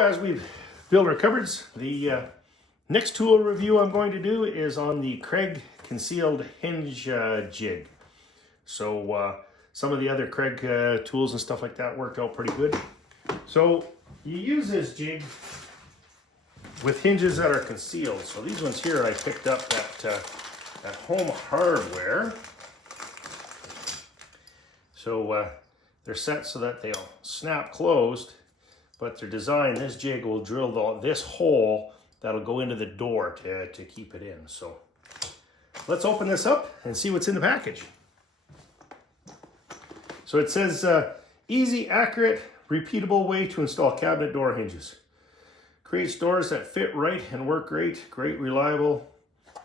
So as we build our cupboards, the next tool review I'm going to do is on the Kreg Concealed Hinge Jig. So some of the other Kreg tools and stuff like that worked out pretty good. So you use this jig with hinges that are concealed. So these ones here I picked up at Home Hardware. So they're set so that they'll snap closed, but they're designed, this jig will drill this hole that'll go into the door to keep it in. So let's open this up and see what's in the package. So it says, easy, accurate, repeatable way to install cabinet door hinges. Creates doors that fit right and work great, reliable.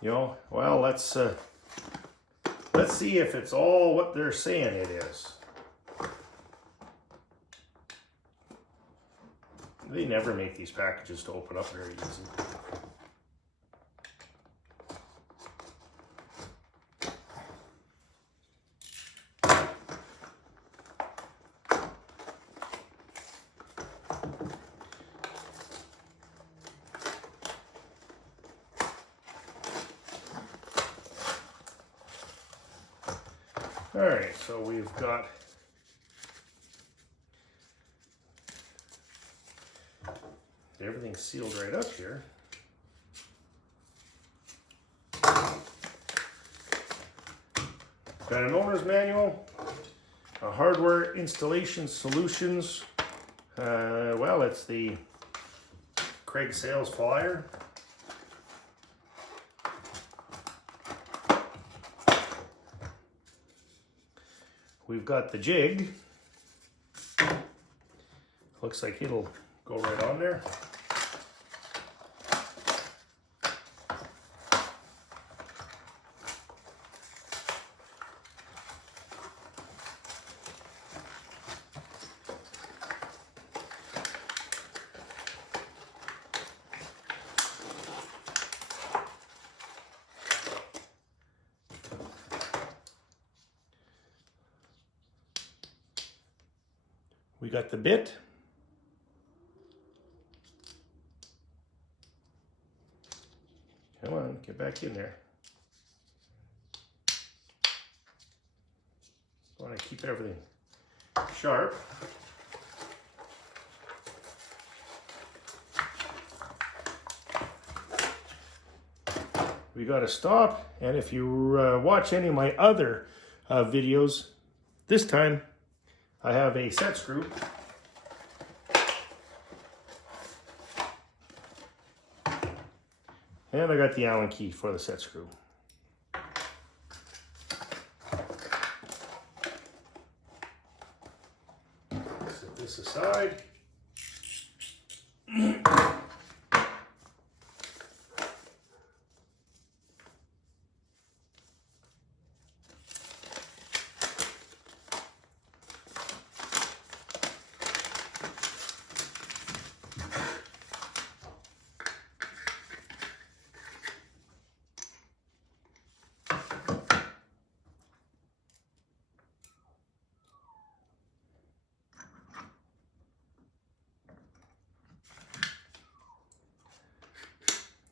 You know, well, let's see if it's all what they're saying it is. They never make these packages to open up very easy. All right, so we've got everything sealed right up here. Got an owner's manual, a hardware installation solutions. Well, it's the Kreg sales flyer. We've got the jig. Looks like it'll go right on there. We got the bit. Come on, get back in there. Want to keep everything sharp. We got a stop, and if you watch any of my other videos, this time I have a set screw. And I got the Allen key for the set screw. Set this aside.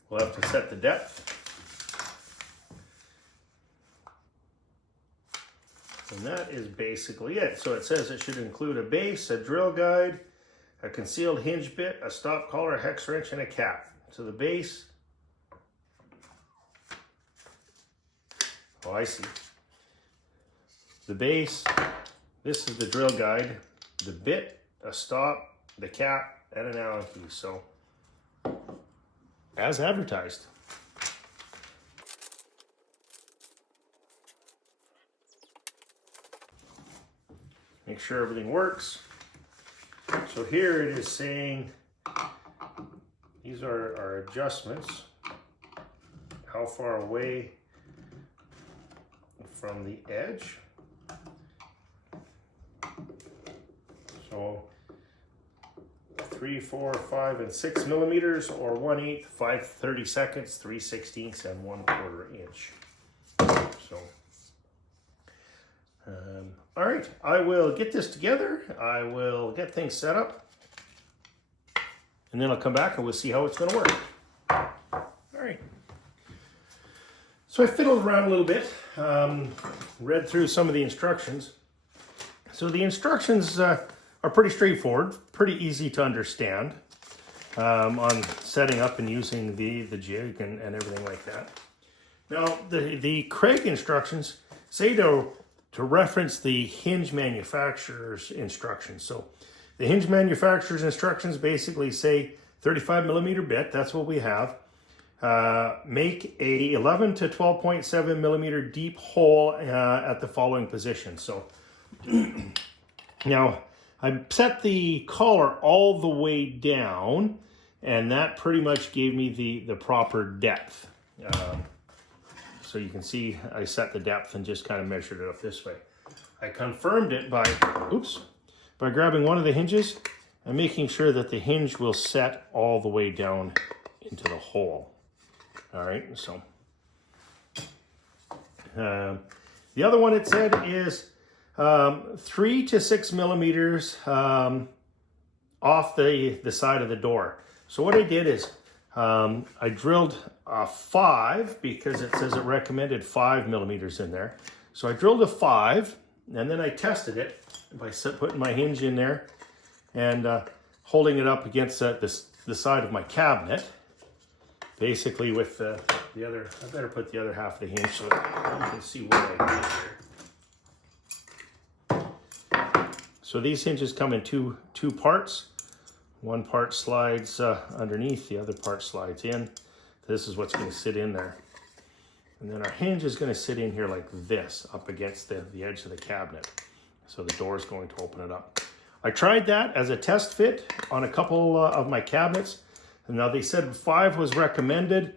We'll have to set the depth. And that is basically it. So it says it should include a base, a drill guide, a concealed hinge bit, a stop collar, a hex wrench, and a cap. So the base, oh, I see. The base, this is the drill guide, the bit, a stop, the cap, and an Allen key. So as advertised. Make sure everything works. So here it is saying, these are our adjustments. How far away from the edge. So 3, 4, 5, and 6 millimeters, or 1/8, 5/32, 3/16, and 1/4 inch. So, all right, I will get this together. I will get things set up, and then I'll come back and we'll see how it's going to work. All right. So I fiddled around a little bit, read through some of the instructions. So the instructions are pretty straightforward, pretty easy to understand on setting up and using the jig and everything like that. Now, the Kreg instructions say to reference the hinge manufacturer's instructions. So the hinge manufacturer's instructions basically say 35 millimeter bit, that's what we have. Make a 11 to 12.7 millimeter deep hole at the following position. So now I set the collar all the way down, and that pretty much gave me the proper depth. So you can see I set the depth and just kind of measured it up this way. I confirmed it by grabbing one of the hinges and making sure that the hinge will set all the way down into the hole. All right, so the other one it said is 3 to 6 millimeters off the side of the door. So what I did is I drilled a 5 because it says it recommended 5 millimeters in there. So I drilled a 5 and then I tested it by putting my hinge in there and holding it up against the side of my cabinet. Basically with the other, I better put the other half of the hinge so you can see what I did here. So these hinges come in two parts. One part slides underneath, the other part slides in. This is what's going to sit in there. And then our hinge is going to sit in here like this, up against the edge of the cabinet. So the door is going to open it up. I tried that as a test fit on a couple of my cabinets. And now they said 5 was recommended.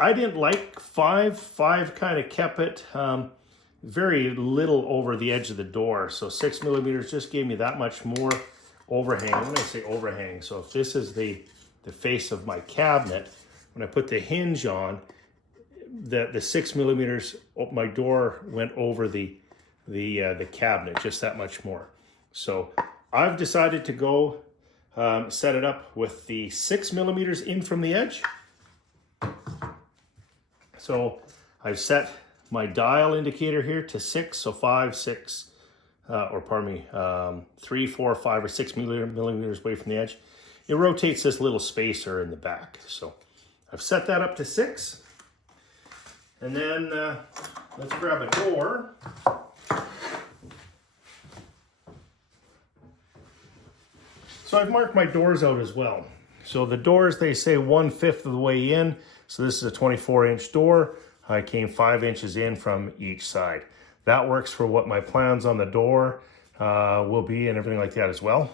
I didn't like 5. 5 kind of kept it very little over the edge of the door. So 6 millimeters just gave me that much more overhang. When I say overhang, so if this is the face of my cabinet, when I put the hinge on, the 6 millimeters, my door went over the cabinet, just that much more. So I've decided to go set it up with the 6 millimeters in from the edge. So I've set my dial indicator here to 6, so 5, 6, 3, 4, 5, or 6 millimeters away from the edge. It rotates this little spacer in the back. So I've set that up to 6. And then let's grab a door. So I've marked my doors out as well. So the doors, they say 1/5 of the way in. So this is a 24-inch door. I came 5 inches in from each side. That works for what my plans on the door will be and everything like that as well.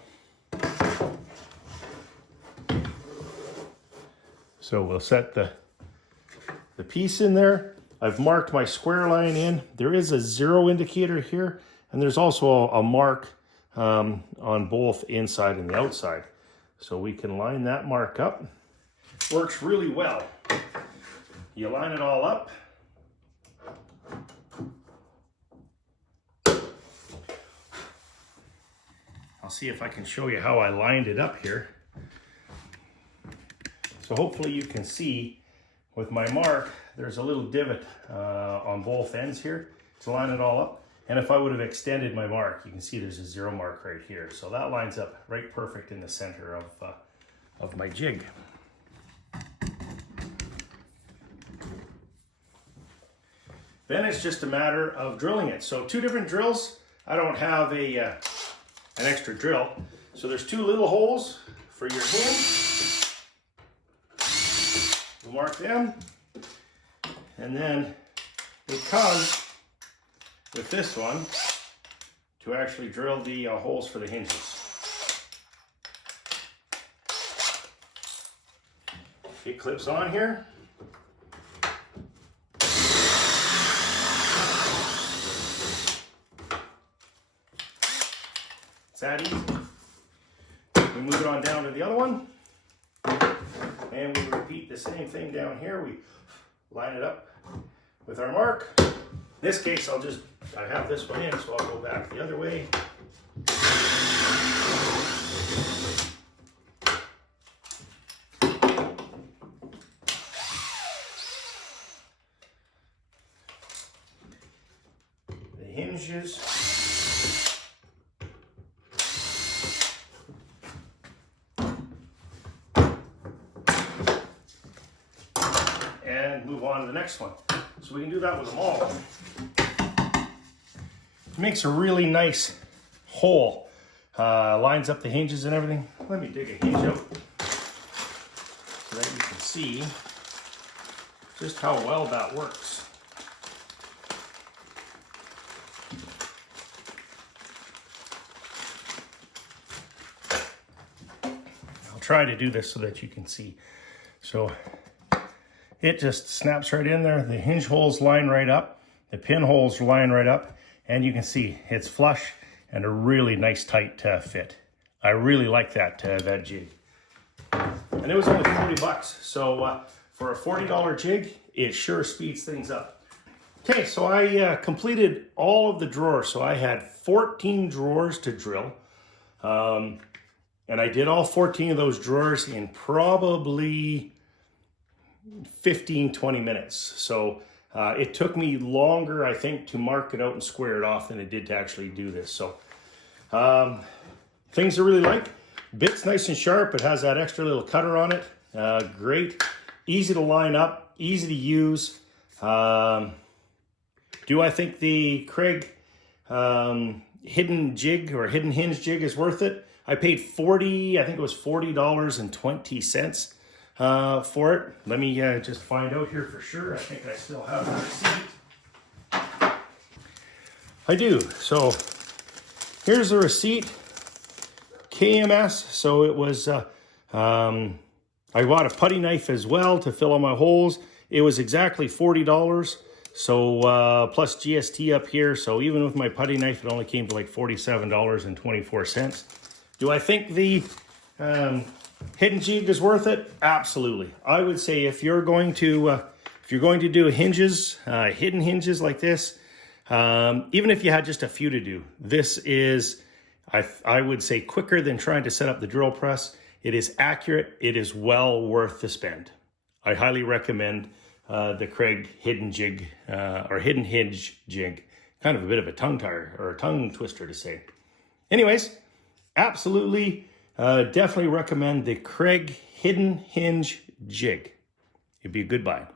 So we'll set the piece in there. I've marked my square line in. There is a 0 indicator here, and there's also a mark on both inside and the outside. So we can line that mark up. Works really well. You line it all up. I'll see if I can show you how I lined it up here. So hopefully you can see with my mark, there's a little divot on both ends here to line it all up. And if I would have extended my mark, you can see there's a 0 mark right here. So that lines up right perfect in the center of my jig. Then it's just a matter of drilling it. So 2 different drills. I don't have an extra drill. So there's 2 little holes for your hinge. We'll mark them. And then it comes with this one to actually drill the holes for the hinges. It clips on here. It's that easy. We move it on down to the other one. And we repeat the same thing down here. We line it up with our mark. In this case, I have this one in, so I'll go back the other way. hinges. And move on to the next one. So we can do that with them all. It makes a really nice hole. Lines up the hinges and everything. Let me dig a hinge out so that you can see just how well that works. I'll try to do this so that you can see. So it just snaps right in there. The hinge holes line right up. The pinholes line right up. And you can see it's flush and a really nice tight fit. I really like that that jig. And it was only 40 bucks. So for a $40 jig, it sure speeds things up. Okay, so I completed all of the drawers. So I had 14 drawers to drill. And I did all 14 of those drawers in probably 15-20 minutes. So it took me longer, I think, to mark it out and square it off than it did to actually do this. So things I really like. Bit's nice and sharp. It has that extra little cutter on it. Great. Easy to line up. Easy to use. Do I think the Kreg hidden jig or hidden hinge jig is worth it? I paid I think it was $40.20 for it. Let me just find out here for sure. I think I still have the receipt. I do. So here's the receipt. KMS. So it was, I bought a putty knife as well to fill all my holes. It was exactly $40. So plus GST up here. So even with my putty knife, it only came to like $47.24. Do I think the hidden jig is worth it? Absolutely. I would say if you're going to do hinges, hidden hinges like this, even if you had just a few to do, this is, I would say, quicker than trying to set up the drill press. It is accurate. It is well worth the spend. I highly recommend the Kreg hidden jig or hidden hinge jig. Kind of a bit of a tongue tire or a tongue twister to say. Anyways, absolutely, definitely recommend the Kreg hidden hinge jig. It'd be a good buy.